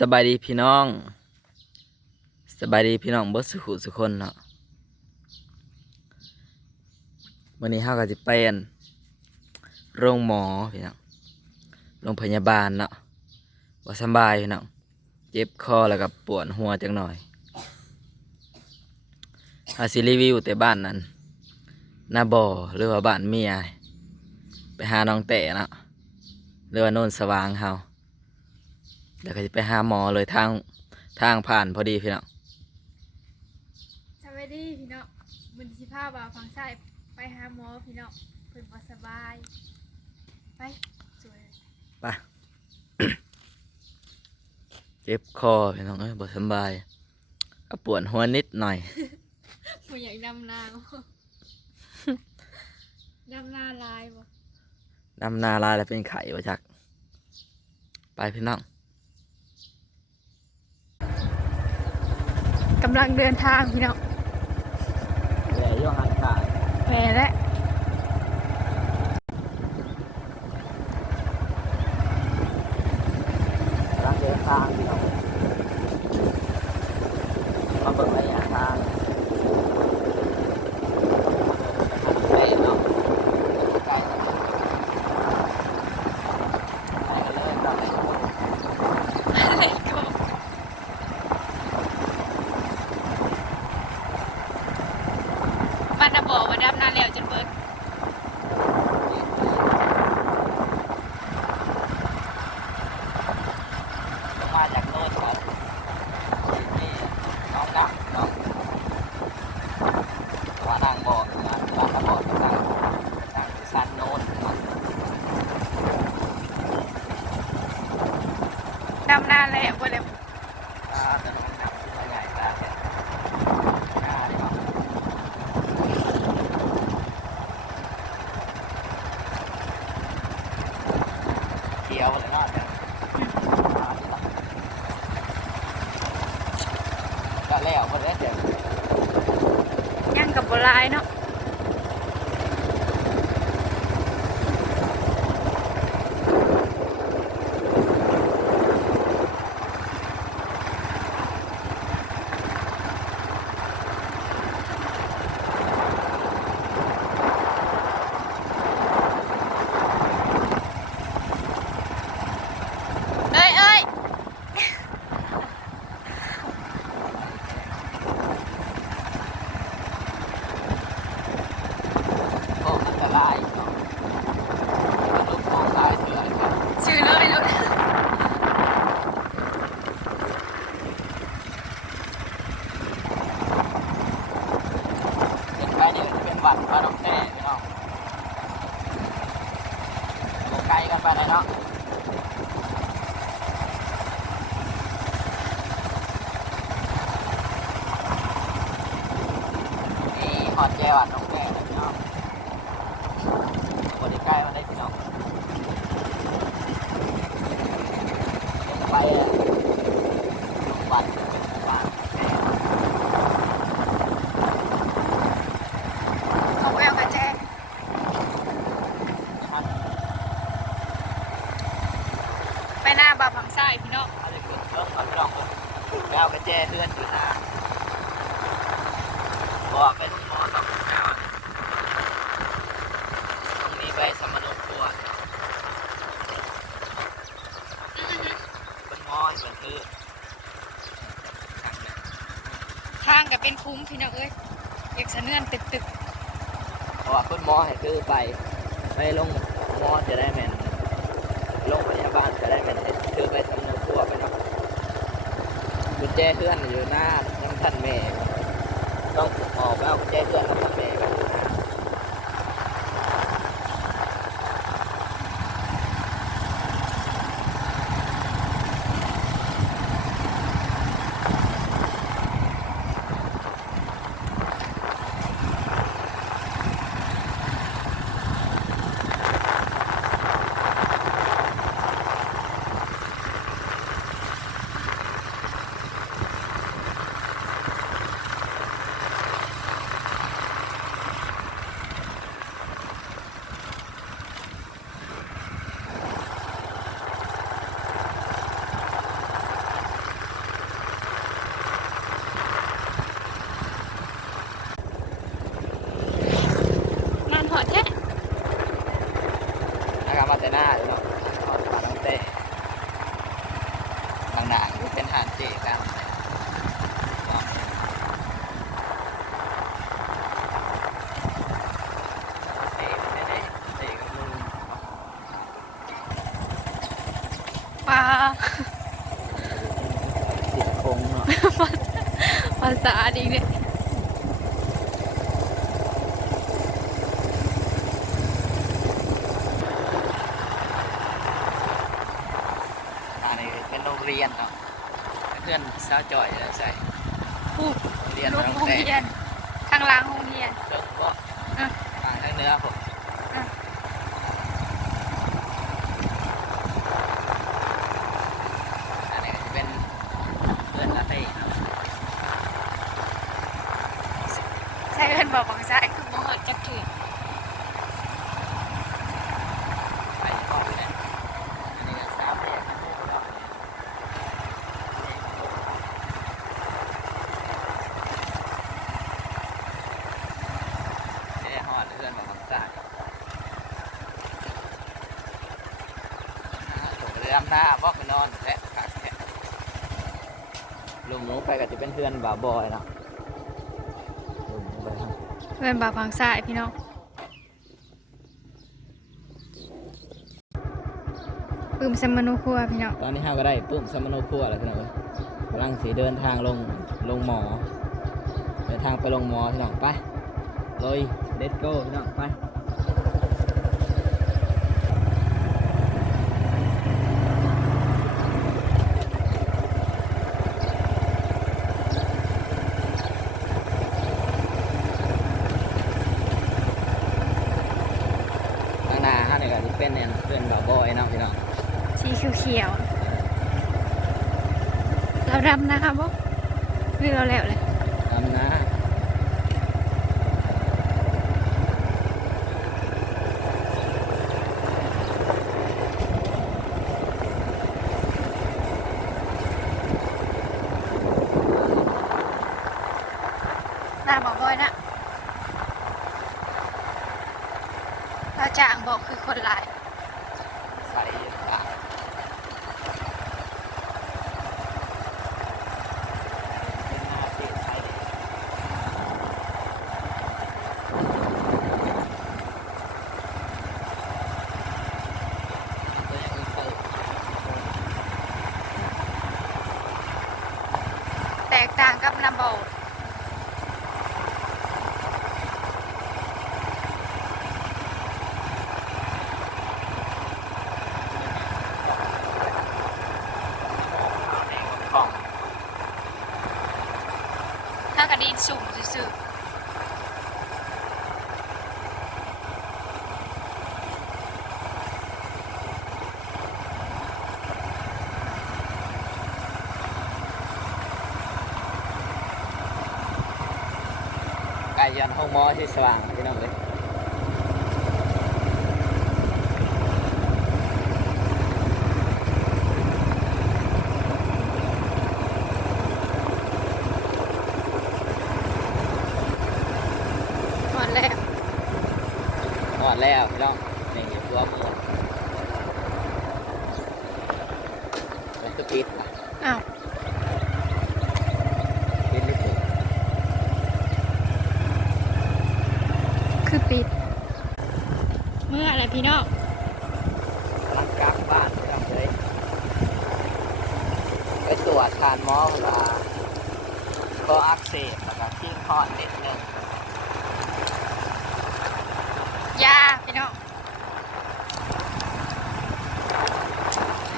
สบายดีพี่น้องสบายดีพี่น้องเบิดสุขุสุคนเนาะวันนี้เฮาก็สิไปโรงหมอพี่น้องโรงพยาบาลเนาะว่าสำบายพี่น้องเจ็บคอแล้วก็ปวดหัวจังหน่อยเฮาสิรีวิวแต่บ้านนั้นหน้าบ่อหรือว่าบ้านเมียไปหาน้องแต่เนาะหรือว่าโน่นสว่างเฮาเดี๋ยวก็จะไปหาหมอเลยทางผ่านพอดีพี่น้อง สวัสดีพี่น้องมันสิพาบ่าวฟังซ้ายไปหาหมอพี่น้องเพิ่นบ่สบายไปสวย ไป เจ็บคอพี่น้องบ่สบายก็ปวดหัวนิดหน่อย บ่อยากดำนาบ่ดำนาลายบ่ ดำนาลายแล้วเป็นไข่วะจักไปพี่น้อง กำลังเดินทางพี่น้อง แหล่ย่อหันกาย แม่และ กำลังเดินทางพี่น้องมาเบิ่งระยะทางไปเนาะไกลไปกันเลยครับ อะไรก็มันน่ะบอกว่าดำนาแล้วจนเบิด มาจากโน่นครับนี่น้องนักเนาะว่านั่งบอกนะว่าถ้าบอกก็นั่งสั้นโน่นเนาะ ดำนาแล้วบ่ได้ แต่มันหนักตัวใหญ่ตาเนี่ยหน้าเนี่ยเขียวเลยเนาะเนี่ยก็แล้วพอได้เจ็บ ยังกับบ่หลายเนาะเอ้ยก็อันตรายเนาะลูกของตายเถื่อนครับ ชื่อเลยลูก เป็นไปนี่เป็นวัดพระนกแท้พี่น้องอยู่ไกลกันไปเลยเนาะนี่หอดแย่วัดนกแท้เลยพี่น้องบริใกล้มาได้พี่น้องไปวัดเป็นบ้านแท้ เอาแววกับแจ้ ท่าน ไปหน้าบ่าวฟังซ้ายพี่น้อง อะไรเกิดเรื่องของพี่น้องคนแก้วกระแจเพื่อนอยู่หน้าบอกเป็นหมอต้องแก้วต้องมีใบสมนุษย์ตัวเป็นหมอเป็นคือ ทางก็เป็นคุ้มพี่น้องเอ้ยอยากสะเนื่อนตึก เพราะว่าคุณหมอให้คือไปลงหมอจะได้แม่นลงพยาบาลจะได้แม่นคือไปสำเนาตัวไปเนาะกุญแจเพื่อนอยู่หน้าน้ำท่านแม่ต้องออกไปเอากุญแจเพื่อนน้ำท่านแม่กัน ปลา เสียโคงเนาะ ภาษาดีเนี่ย อันนี้เป็นโรงเรียนเนาะเพื่อนสาวจ่อยเลยใส่ พูด เรียน ลู มาก ตั้ โรง ง แต่ เรียนข้างหล่างโรงเรียน เริ่มก็ อ่ะ ทางเหนือผม อ่ะ อันนี้ก็จะเป็นเพื่อนละเต้เนาะ ใช่เพื่อนบอกบางสายคือมหอดจักเถื่อน ไปก่อนเลยอันนี้ก็สามแยกนะไม่ได้หอดเพื่อนมาบังสายผมเรือมหน้าบอกไปนอนและขาดแค่ลุงหนูไปก็จะเป็นเพื่อนบ่าวบอยเนาะลุงหนูไปทาง เพื่อนบอกบางสายพี่น้องปืมสมนุครัวพี่น้อง ตอนนี้ห้าก็ได้ปุ้มสมโนครัวแล้วพี่น้องเอ้ยกำลังสีเดินทางลงหมอเดินทางไปลงหมอพี่น้องไปเลยเด็ดโก้พี่น้องไปข้างหน้าห้าเนี่ยก็จะเป็นเนี่ยเพื่อนบ่าวบอยเนาะพี่น้อง สีเขียวๆเราดำนะคะบุ๊กคือเราแล้วเลย ทำนะ หน้าบอกบอยนะเราจ้างบอกคือคนหลาย ใส่ปากเป็นหน้าเปลี่ยนใส่เด็กตัวยังมีเปิด แตกต่างกับน้ำเบา ของ ถ้ากระดินสุ่มซื่อๆ ไก่ยันห้องหมอที่สว่างพี่น้องเลย หมดแล้ว หมดแล้วพี่น้องนี่อยู่ตัวมือมันก็ปิดอ่ะ อ้าว ปิดลิฟต์ คือปิด เมื่ออะไรพี่น้อง กำลังกลับบ้านพี่น้องเลยไปตรวจทานหมอเวลาก็อักเสบแล้วก็ทิ้งหอดนิดนึง ยาพี่น้อง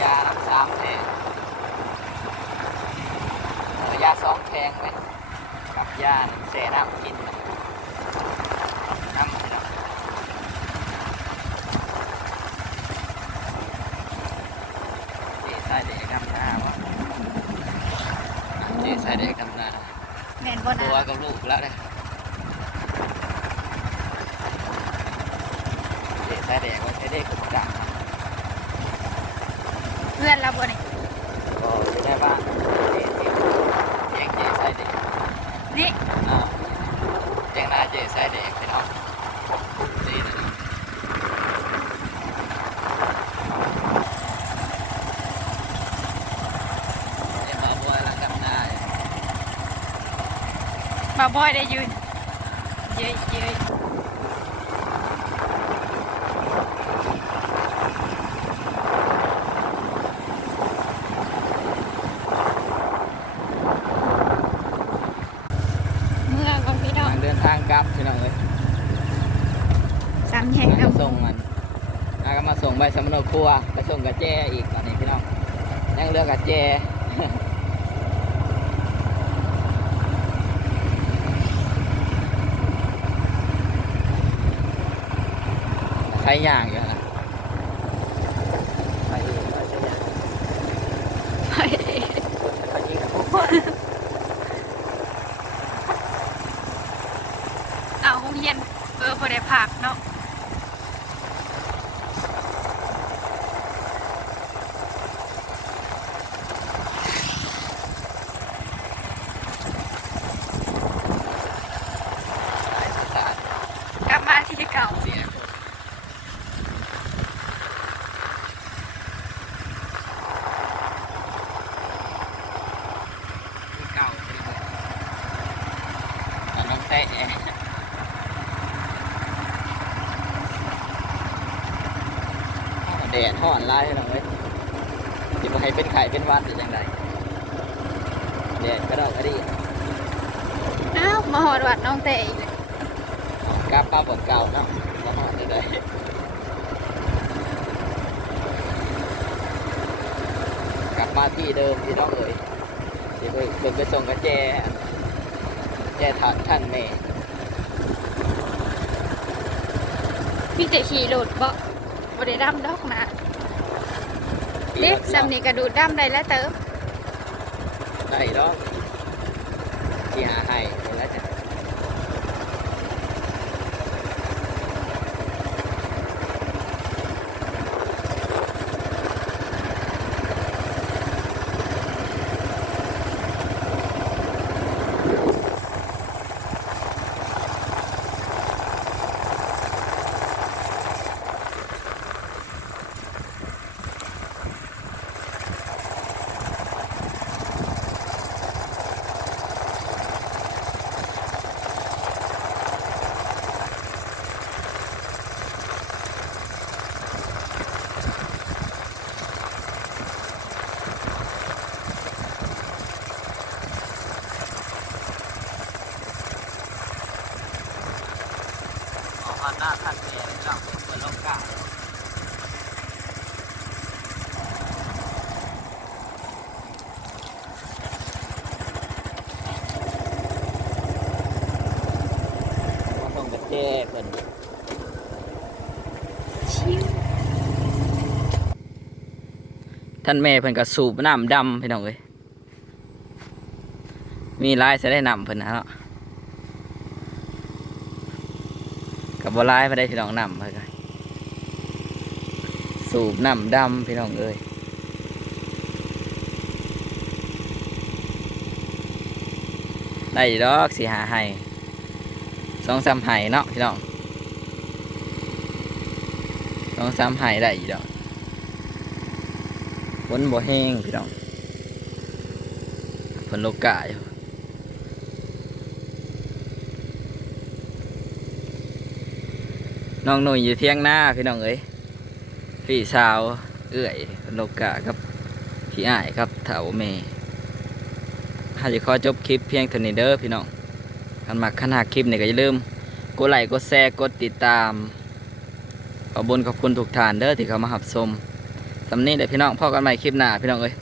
ยารักษาแผลยา2แพงไหมกับยาเสน้ำกินน้ำพี่น้องเจ๊ใส่เด็กดำหน้าวะเจ๊ใส่เด็กดำหน้า แมนบอ ตั นะ วกับลูกแล้วเลยเจ๊ใส่เด็กไว้ใช้เด็กกับดัง เพื่อนเราบน ก็จะได้บ้านเจ๊เจ๊ใส่เด็ก นี่ อ้าวเจ๊งหน้าเจ๊ใส่เด็กพี่น้องดีนะเจ๊มาบัวแล้วกับหน้า บาบอยได้ยืน เย้ยเย้ย ไปสำนักครัวไปส่งกับแจอีกตอนนี้พี่น้องยังเลือกกับแจ ใช้ย่างอยู่นะไปอีกไปใช้ย่าง ไป ไปยิงกับพวก เอาห้องเย็นบ่ได้ผักเนาะกลับมาที่เก่า เสียที่เก่าไปเลยน้องแท้แดดห่อนไล่ให้น้องเว้ยจะมาให้เป็นไข่เป็นวันหรือยังไงแดดก็ดอกก็ดี อ้าวมาหอดวัดน้องแต่อีกเลย กลับมาบนเก่าเนาะแล้วห่อนได้เลยกลับมาที่เดิมที่น้องเอ๋ยที่เพิ่งไปส่งกับแจท่านแม่ มีแต่ขี่รถบ่ได้ดำดอกนะเด็กสำนีกระดูดดำได้แล้วเติม ได้ดอกที่หาให้แล้วจ้ะเอาหน้าท่านแม่เราเป็นโลกามาส่งกับแจเพิ่น ชิว ท่านแม่เพิ่นก็สูบน้ำดำพี่น้องเอ้ยมีลายจะได้นำเพิ่นนะเนาะกับบัวลายไปได้พี่น้องนำเพิ่นก็สูบน้ำดำพี่น้องเอ้ยได้อยู่ดอกสิหาให้2-3ให้เนาะพี่น้อง2-3ให้ได้อยู่ดอกฝนบ่แห้งพี่น้องฝนโลกาอยู่น้องหนุ่ยอยู่เที่ยงหน้าพี่น้องเอ้ยพี่สาวเอื้อยฝนโลกากับพี่อ้ายครับเฒ่าแม่ถ้าจะขอจบคลิปเพียงเท่านี้เด้อพี่น้องคันมักคันหักคลิปนี่ก็อย่าลืมกดไลค์กดแชร์กดติดตามขอบคุณทุกท่านเด้อที่เข้ามารับชมสำนี้เด้อพี่น้องพบกันใหม่คลิปหน้าพี่น้องเอ้ย